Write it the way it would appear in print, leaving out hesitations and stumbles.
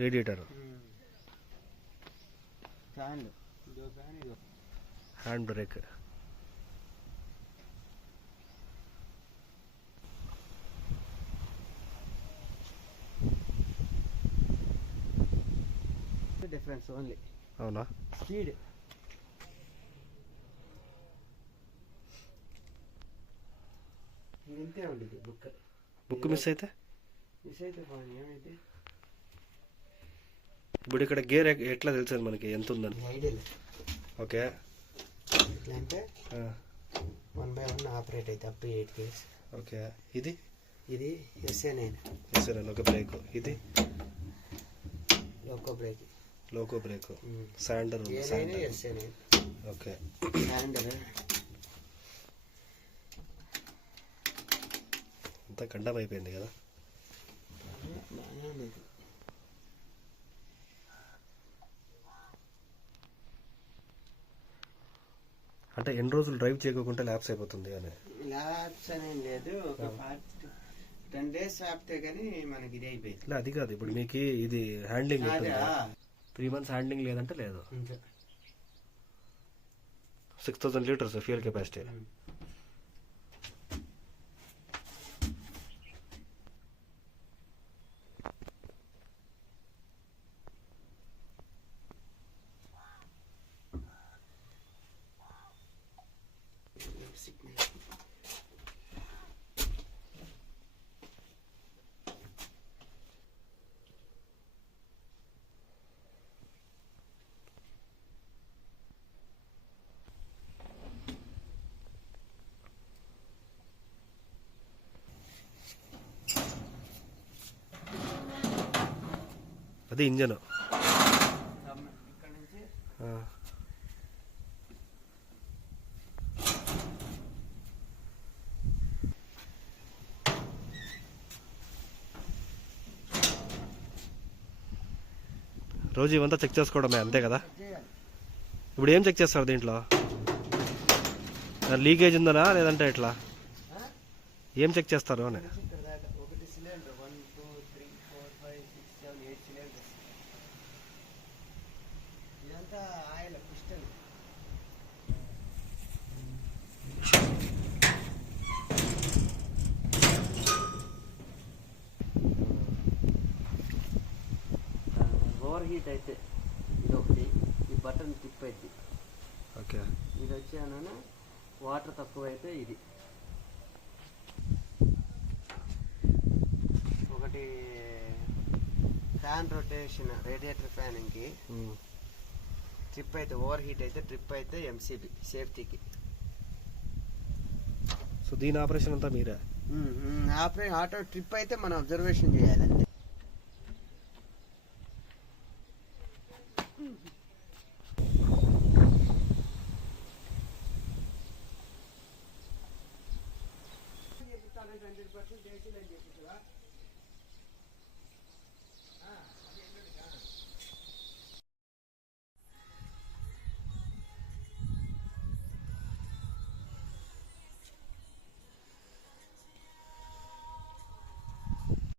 Radiator, hand brake. Difference only. అవునా? Speed ఇంతే ఉండేది. బుక్ మిస్ అయితే పోనీ ఏమైతే. ఇప్పుడు ఇక్కడ గేర్ ఎట్లా తెలుసు మనకి ఎంత ఉందని? ఐడియా. ఓకే, ఎట్లా అంటే 1/1 ఆపరేట్ అయితే అప్ టు 8 గేర్స్. ఓకే, ఇది SA9 ఒక బ్రేక్, ఇది loco break, sanders SA9. Okay, sanders అంతా కండం అయిపోయింది కదా. అంటే ఎన్ని రోజులు డ్రైవ్ చేయకుండా ల్యాప్స్ అయిపోతుంది అని? ల్యాప్స్ అనేం లేదు, 10 days ఆపితే కానీ మనకి ఇది అయిపోయింది. అది కాదు, ఇప్పుడు మీకు ఇది హ్యాండ్లింగ్ 3 months హ్యాండ్లింగ్ లేదంటే లేదు. 6000 లీటర్స్ ఫ్యూయల్ కెపాసిటీ. అది ఇంజన్. ఇక్కడ నుంచి రోజు ఇవంతా చెక్ చేసుకోవడమే, అంతే కదా? ఇప్పుడు ఏం చెక్ చేస్తారు దీంట్లో? లీకేజ్ ఉందనా లేదంటే ఎట్లా? ఏం చెక్ చేస్తారు అని? ఒకటి సిలిండర్ 1 2 3 4 5 6 7 8 సిలిండర్స్. ఇదంతా ఆయిల్ పిస్టన్. ఓవర్ హీట్ అయితే ఇది ఒకటి, ఈ బటన్ టిప్ అయితే. ఓకే, ఇది వచ్చాన వాటర్ తక్కువ అయితే ఇది ఒకటి. ఫ్యాన్ రొటేషన్, రేడియేటర్ ఫ్యాన్కి ట్రిప్ అయితే ఓవర్ హీట్ అయితే ట్రిప్ అయితే MCB సేఫ్టీకి. సో దీని ఆపరేషన్ అంతా మీరే? ఆటో ట్రిప్ అయితే మనం అబ్జర్వేషన్ చేయాలంటే.